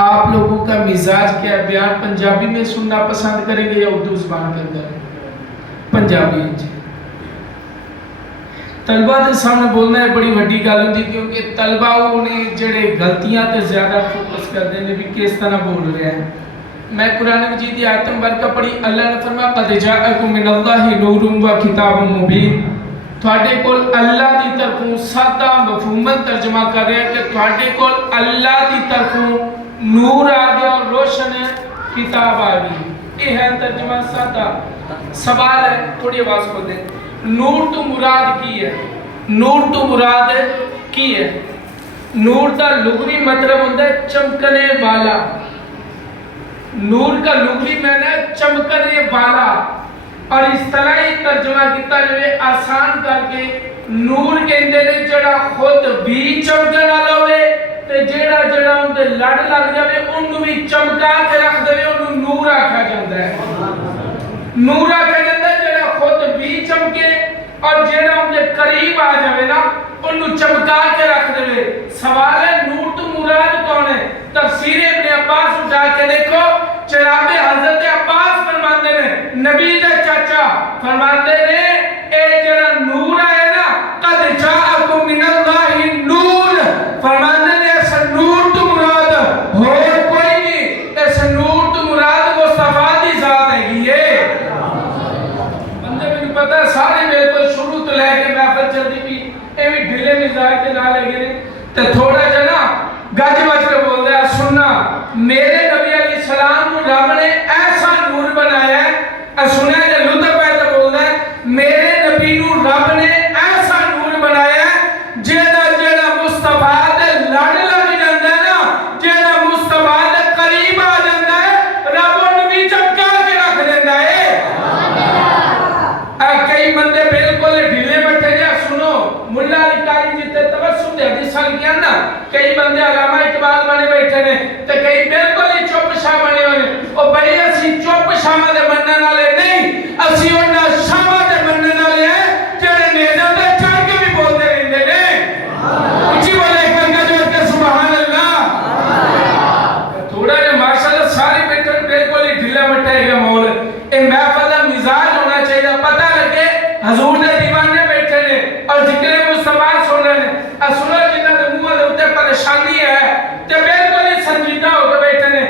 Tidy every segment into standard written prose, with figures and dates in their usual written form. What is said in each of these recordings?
آپ لوگوں کا مزاج کیا ہے؟ بیان پنجابی میں سننا پسند کریں گے یا اردو زبان کے اندر؟ پنجابی جی۔ طلبہ کے سامنے بولنا ہے بڑی وڈی گل ہوندی، کیونکہ طلبہ انہیں جڑے غلطیاں تے زیادہ فوکس کرتے ہیں بھی کس طرح بول رہے ہیں۔ میں قرآن مجید کی آیت مبارکہ پڑھی، اللہ نے فرمایا قد جاءکم من اللہ نور و کتاب مبین۔ تھوڑے کول اللہ دی طرفوں سادہ مفہوماً ترجمہ کر رہے ہیں کہ تھوڑے کول اللہ دی طرفوں نور آ گیا اور روشن کتاب آ گئی۔ یہ ہے ترجمہ سادہ۔ سوال ہے، تھوڑی آواز کھول دیں، نور تو مراد کی ہے؟ نور تو مراد کی ہے؟ نور دا لغوی مطلب ہوتا ہے چمکنے والا۔ نور کا لغوی معنی ہے چمکنے والا، اور اصطلاحی ترجمہ کیتا جائے آسان کر کے نور کہندے نے جڑا خود بھی چمکن والا ہوئے تے جڑا جڑا ان دے لڑ لگ جاوے انہوں بھی چمکا کے رکھ دے انہوں نور آکھا جاتا ہے۔ نور آکھا جاتا ہے جڑا خود بھی چمکے اور جڑا ان دے قریب آ جاوے نا انہوں چمکا کے رکھ دے۔ سوال ہے نور تو مراد کون ہے؟ تفسیر ابن عباس اٹھا کے دیکھو، جناب حضرت عباس فرماتے ہیں، نبی دے چاچا فرماتے ہیں اے جڑا نور ہے نا قد جاءکم من اللہ نور، فرماتے ہیں ایسا نور تو مراد ہو کوئی نہیں، ایسا نور تو مراد مصطفیٰ دی ذات ہے گی ہے۔ بندے میں پتہ ہے سارے میرے کو شروع تو لے کے محفل چلتی بھی اے بھی ڈھلے مزاج کے نہ لگے نے تے تھوڑا جنا گج بج کے بول رہا ہے سننا میرے نبی علیہ السلام کو رب نے ایسا نور بنایا ہے، سنیا کہ لطف ہے تو بول رہا ہے میرے نبی کو رب نے ایسا نور بنایا ہے جیڑا جیڑا مصطفیٰ دے لڑ لگ جاندہ ہے نا، جیڑا مصطفیٰ دے قریب آ جاندہ ہے رب ان بھی چمکا کے رکھ دیندہ ہے۔ کئی بندے بالکل ڈھیلے بیٹھے جا سنو ملا علی قاری جیتے توسط دے حدیثاں کیا نا، کئی بندے علامہ اقبال بنے بیٹھے نے تے کئی بالکل ہی چپ شاہ بنے ہوئے اور بھائی اسی چپ شاہ دے منن والے نہیں، اسی انہاں شاہ دے منن والے ہیں جڑے نیزاں تے چڑھ کے بھی بولتے رہندے نے۔ اونچی بولے ایک بار جو کہ سبحان اللہ۔ تھوڑا جہا ماشاءاللہ سارے بیٹھے بالکل ہی ڈھیلا مٹا ہے ماحول، اے محفل دا مزاج ہونا چاہیے، پتہ لگے حضور دے دیوانے بیٹھے نے اور ذکر مصطفیٰ سن رہے ہیں، سنو جنہاں دے منہ دے اوتے پریشانی ہے تے بالکل ہی سنجیدہ ہو کے بیٹھے نے،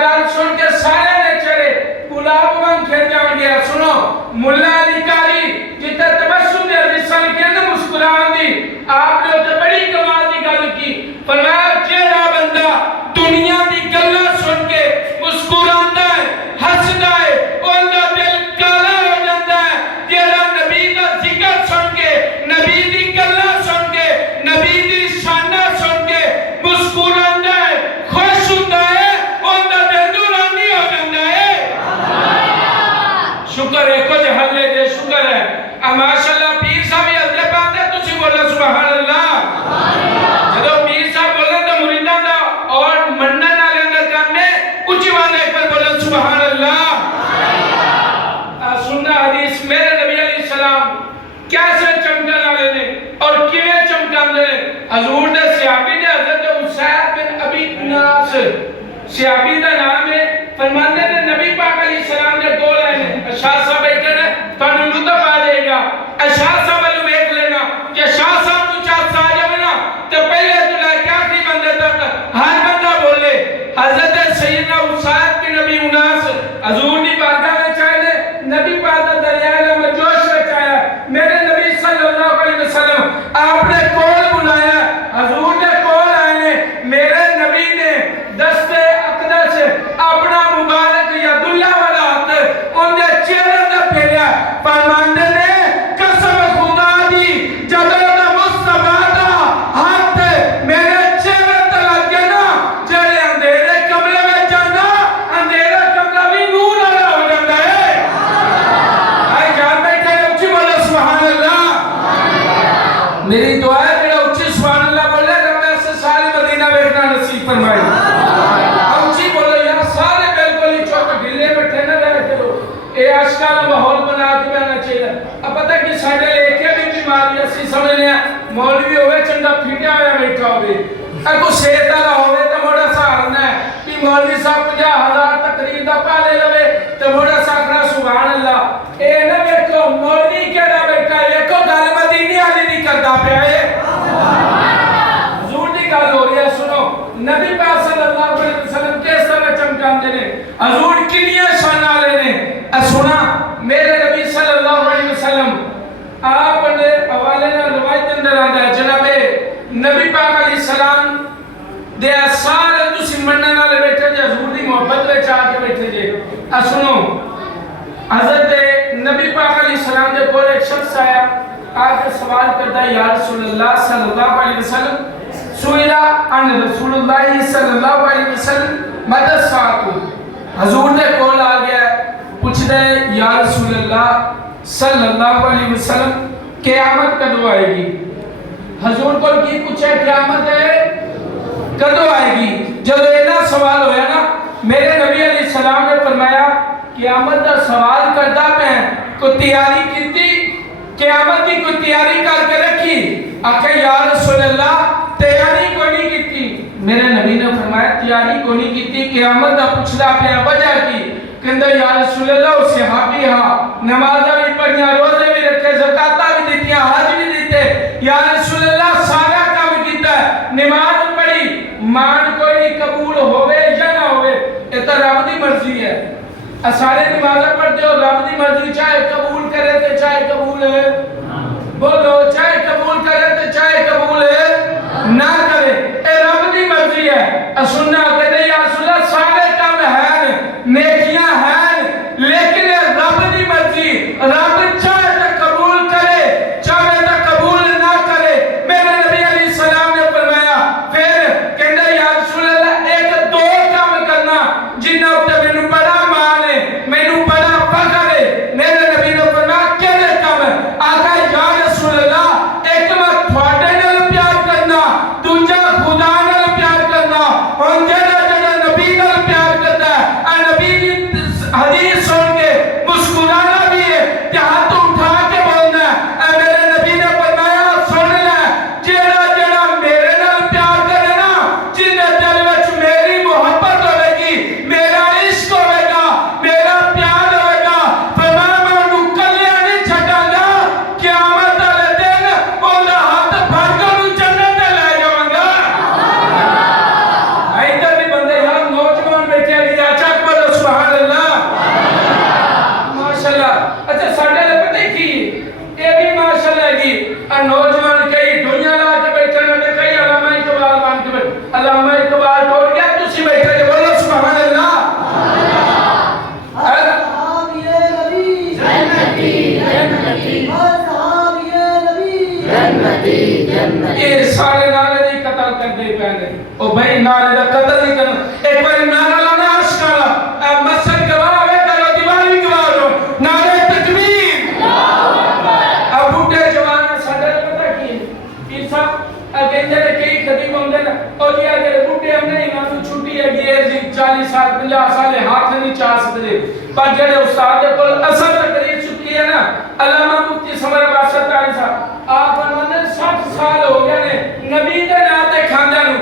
گل سن کے سارے نے چہرے گلاب وانگ کھل جان گیا۔ سنو ملا علی قاری جتے تبسم دے حدیثاں لکھیاں نا مسکران دی، آپ نے اوتے بڑی کمال دی گل کی، فرمایا جیڑا بندہ دنیا دی گلاں سن کے مسکراندا ہے ہسدا ہے اوندا دل کالا ہو جاندا ہے، جیڑا نبی دا ذکر سن کے نبی دی گلاں سن کے نبی دی شاناں سن کے مسکراندا ہے خوش ہوندا ہے اوندا دل نورانی ہو جاندا ہے۔ شکر ہے کچھ حلے دے شکر ہے ماشاءاللہ پیر صاحب ہی حضرت پاک دے تسی بولو سبحان اللہ۔ جدو پیر صاحب بولے تو مریداں دا اور منن والے دا کام ہے اونچی آواز ایک بار بولو سبحان اللہ۔ سننا حدیث میرے نبی علیہ السلام کیسے چمکن والے نے اور کیویں چمکاندے نے، حضور دے صحابی نے حضرت اسید بن ابی اناس صحابی دا نام ہے، فرماندے نے نبی پاک علیہ السلام نے کول آئے نے، شاہ صاحب بیٹھے نے تانوں لطف آ جائے گا، شاہ صاحب والوں ویکھ لینا کہ شاہ صاحب تو چاس آ جاوے نا تے پہلے تو لے کے آخری بندے تک ہر بندہ بولے حضرت سیدنا اسید بن ابی اناس حضور دی بارگاہ وچ آئے نے، نبی پاک دا دریائے میں جوش وچ آیا، میرے نبی صلی اللہ علیہ وسلم آپ نے کول بلایا، حضور نے کول آئے نے، میرے نبی نے دستے اقدس اپنا مبارک ید اللہ والا ہاتھ ان دے چہرے تے پھیریا، فرماندے نے قسم خدا دی جدوں دا مصطفیٰ دا ہاتھ میرے چہرے تے لگ گیا نا جڑے اندھیرے کمرے وچ جانا اندھیرا کمرہ بھی نور والا ہو جاندا ہے۔ آئے جان بیٹھے اونچی بولو سبحان اللہ۔ میری دعا ہے جڑا اونچی سبحان اللہ بولے رب ایسے سارے مدینہ ویکھنا نصیب فرمائے۔ اونچی بولو یا سارے بالکل ہی چوک ڈھیلے بیٹھے نہ رہ کرو، اے عاشقاں دا ماحول بنا کے رہنا چاہیے۔ اب پتہ کہ ساڈے لے کے بھی بیماری اسی سمجھنے ہیں مولوی ہوئے چنگا پھٹیا ہوا بیٹھا ہوئے، اگو صحت والا ہوئے تو موڑا سہارنا ہے، مولوی صاحب 50,000 تقریر دا پالے لوے تے موڑا ساکھنا سبحان اللہ اے نہ ویکھو مولوی کیڑا بیٹھا ہے ویکھو گل مدینے والی نہیں کردا پیا ہے حضور دی گل ہو رہی ہے سنو نبی پاک صلی اللہ علیہ وسلم کس طرح چمکاندے نے حضور کنیاں شان والے نے سنا میرے نبی صلی اللہ علیہ وسلم آپ نے حوالے نہ روایت اندر آندا ہے جناب نبی پاک علیہ السلام دے سارے تسی منن والے بیٹھے جے حضور دی محبت وچ آ کے بیٹھے جے سنو حضرت نبی پاک علیہ السلام دے کول ایک شخص آیا آ کے سوال کرتا ہے یا رسول اللہ صلی اللہ علیہ وسلم سئلا عن رسول اللہ صلی اللہ علیہ وسلم متى الساعة حضور دے کول آ گیا پوچھدا ہے یا رسول اللہ صلی اللہ علیہ وسلم قیامت کدو آئے گی حضور کو کی پوچھا قیامت ہے کدو آئے گی جب اینا سوال ہویا نا میرے نبی علیہ السلام نے فرمایا قیامت دا سوال کرتا میں کو تیاری کیتی قیامت کی کوئی تیاری کر کے رکھی آکھے یا رسول اللہ تیاری کو نہیں کیتی میرے نبی نے فرمایا تیاری کو نہیں کیتی قیامت دا پوچھدا اپنے وجہ کی کہندا یا رسول اللہ صحابی ہاں نمازاں بھی پڑھیاں روزے بھی رکھے زکاتاں بھی دیتیاں حج بھی دیتے یا رسول اللہ سارا کام کیتا ہے نماز پڑھی مان کوئی قبول ہوئے یا نہ ہوئے یہ تو رب دی مرضی ہے سارے نمازیں پڑھتے ہو رب دی مرضی چاہے قبول کرے تو چاہے قبول ہے بولو چاہے قبول کرے تو چاہے قبول ہے نہ کرے اے رب دی مرضی ہے سننا کہتے یا رسول اللہ سارے کام ہیں نیکیاں ہیں لیکن رب دی مرضی رب چاہے تو قبول کرے چاہے تو قبول نہ کرے میرے نبی علیہ السلام نے فرمایا پھر کہتے یا رسول اللہ ایک دو کام کرنا جنہ اپنے میں بڑا مان ہے میں بڑا فخر ہے میرے نبی نے فرمایا کہنے کام ہے آقا یا رسول اللہ ایک میں تھوڑے نال پیار کرنا دوجا خدا نال پیار کرنا اور جڑا جڑا نبی نال پیار کرتا ہے نبی کی حدیث سن کے مسکرانا بھی ہے کہ ہاتھ اٹھا کے بولنا ہے میرے نبی نے فرمایا سن لے جڑا جڑا میرے نال پیار کرے نا جن دل وچ میری محبت ہوے گی میرا عشق ہوے گا میرا پیار ہوے گا فرمایا میں انہوں کلیا نہیں چھڈاں گا قیامت والے دن اوندا ہاتھ پھڑ کے انہوں جنت تے لے جاواں گا ادھر بھی بندے یار نوجوان بیٹھے ہیں چک بولو سبحان اللہ ماشاءاللہ اچھا ساڈے لے پتہ کی اے بھی ماشاءاللہ ہے جی نوجوان کئی ڈھویاں لا کے بیٹھے نے کئی علامہ اقبال بن کے بیٹھے علامہ اقبال ٹوٹ گیا تسی بیٹھے جے بولو سبحان اللہ اصحاب یہ نبی جنتی جنتی اصحاب یہ نبی جنتی جنتی یہ سارے نعرے دی قتل کر دے پہنے او بھائی نعرے دا قتل نہیں کرنا ایک بار نعرہ لانا عرش کالا مسجد گواہ ہوئے کرو دیوار بھی گواہ ہو نعرے تکبیر اب بوٹے جوان ساڈے پتہ کی پیر صاحب اگے کئی خطیب ہوندے نا او جی اگے بوٹے ہم نہیں نا تو چھٹی ہے گئے جی 40 سال 50 سال ہاتھ نہیں چا سکتے پر جڑے استاد دے کول اثر تقریر چکی ہے نا علامہ مفتی سمر عباس ستاری صاحب آپ نے 60 سال ہو گئے نے نبی دے نام تے کھاندے نو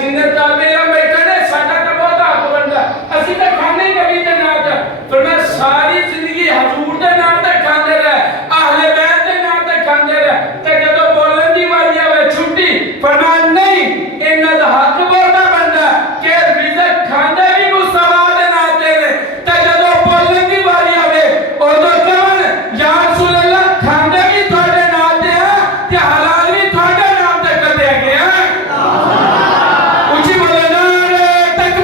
جنت دا میرا بیٹا نے ساڈا تے بہت حق بندا اسی تے کھانے نبی دے نام تے پر میں ساری زندگی حضور دے نام تے کھاندے رہے اہل بیت دے نام تے کھاندے رہے تے جدوں بولن دی واری آوے چھٹی فرمایا نہیں انہاں دا حق بڑا بندا کہ رزق کھاندے بھی مصطفی دے نام تے نے تے جدوں بولن دی واری آوے اودوں کہن یا رسول اللہ کھاندے بھی تھوڑے نام تے ہیں تے حلال بھی تھوڑے نام تے کردے گئے ہیں اونچی بولے نعرے تکبیر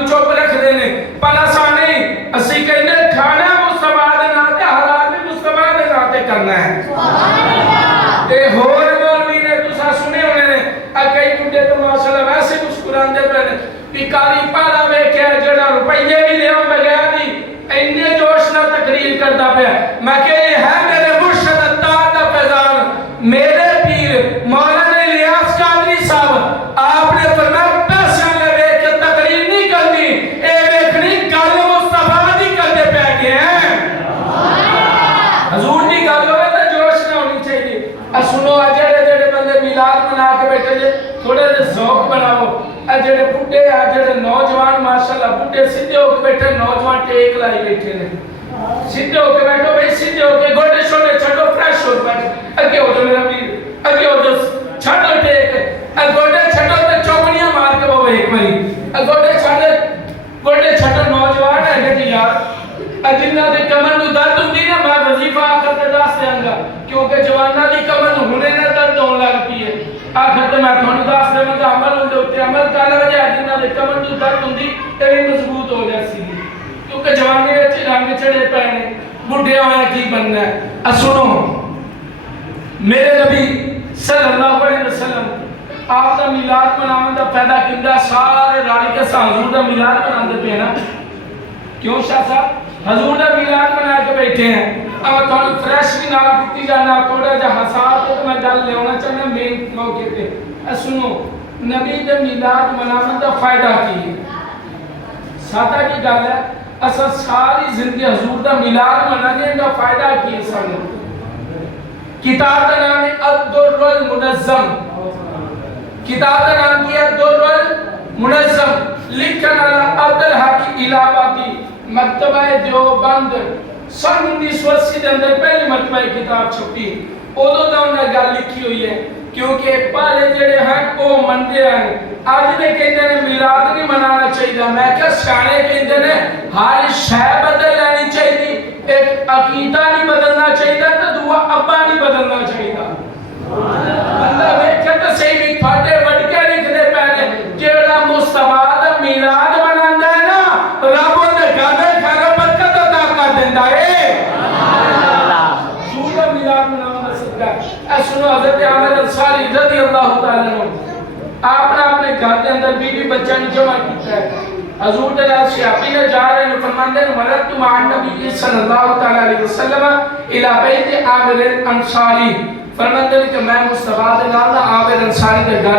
سانو چپ رکھتے ہیں پلا سانے اسی کہنے کھانا مصطفیٰ دے ناتے حلال بھی مصطفیٰ دے ناتے کرنا ہے اے ہور مولوی نے تسا سنے ہونے نے کئی بڑھے تو ماشاءاللہ ویسے مسکران دے پہنے بیکاری پالا ویکھیا جڑا روپیے بھی لیوں بغیر دی اینے جوش نہ تقریر کرتا پیا میں کہ یہ ہے میرے مرشد اتار دا فیضان میرے پیر مولانا الیاس قادری صاحب آپ نے فرمایا پیسے لے ویکھ کے تقریر نہیں کرنی اے ویکھنی گل مصطفیٰ دی کرتے پہ گئے ہیں حضور دی گل ہوئے تو جوش نہ ہونی چاہیے سنو جڑے جڑے بندے میلاد منا کے بیٹھے جے تھوڑے سے ذوق بناؤ جڑے بڈھے جڑے نوجوان ماشاءاللہ بڈھے سیدھے ہو کے بیٹھے نوجوان ٹیک لائی بیٹھے نے سیدھے ہو کے بیٹھو بھائی سیدھے ہو کے گوڈے چھوڑے چھڈو فریش ہو بیٹھ اگے ہو جو میرا پیر اگے ہو جو چھڈو ٹیک گوڈے چھڈو تے چوکڑیاں مار کے بو ایک باری گوڈے چھڈو نوجوان ہے جی یار جنہاں دی کمر نوں درد ہوندی نا میں وظیفہ آخر تے دس دیاں گا کیونکہ جواناں دی کمر نوں ہنے نہ درد ہون لگ پئی ہے آخر تے میں تھانوں دس دیواں گا عمل ہوندے اوتے عمل کر لو جے جنہاں دی کمر نوں درد ہوندی تے بھی مضبوط ہو جاسی کیونکہ جوانی وچ رنگ چڑھے پے نے بڈھے ہوئے کی بننا ہے سنو میرے نبی صلی اللہ علیہ وسلم آپ دا میلاد مناون دا فائدہ کیندا سارے رل کے حضور دا میلاد مناندے پے نا کیوں شاہ صاحب حضور دا میلاد منا کے بیٹھے ہیں اب تھوڑی فریش بھی نال دتی جانا تھوڑا جا حساب تو میں گل لینا چاہنا مین موقع تے سنو نبی دے میلاد مناون دا فائدہ کی ہے سادہ کی گل ہے اصل ساری زندگی حضور دا میلاد منانے دا فائدہ کی ہے سانو کتاب کا نام ہے الدر المنظم کتاب کا نام کیا الدر المنظم لکھن والا عبدالحق الہابادی مکتبہ دیوبند سن 1980 کے اندر پہلی مرتبہ کتاب چھپی ادو تو انہیں گل لکھی ہوئی ہے کیونکہ پہلے جڑے ہیں وہ منتے ہیں اج نے کہتے ہیں میلاد نہیں منانا چاہیے میں کہ سیانے کہتے ہیں ہر شے بدل لینی چاہیے ایک عقیدہ نہیں بدلنا چاہیے تو دعا ابا نہیں بدلنا چاہیے بندہ ویکھے تو صحیح بھی پھاٹے وڈ کے لکھ دے پہلے جڑا مصطفیٰ دا میلاد مناندا ہے نا رب دے گھر میں خیر برکت عطا کر دیندا ہے حضور دا میلاد مناون دا صدقہ اے سنو حضرت عامر انصاری رضی اللہ تعالی عنہ آپ نے اپنے گھر کے اندر بیوی بچہ نے جمع کیتا ہے حضور دے نال صحابی نے جا رہے ہیں فرماندے ہیں مرت مع النبی صلی اللہ تعالی علیہ وسلم الی بیت عامر انصاری فرماندے ہیں کہ میں مصطفیٰ دے نال عامر انصاری دے گھر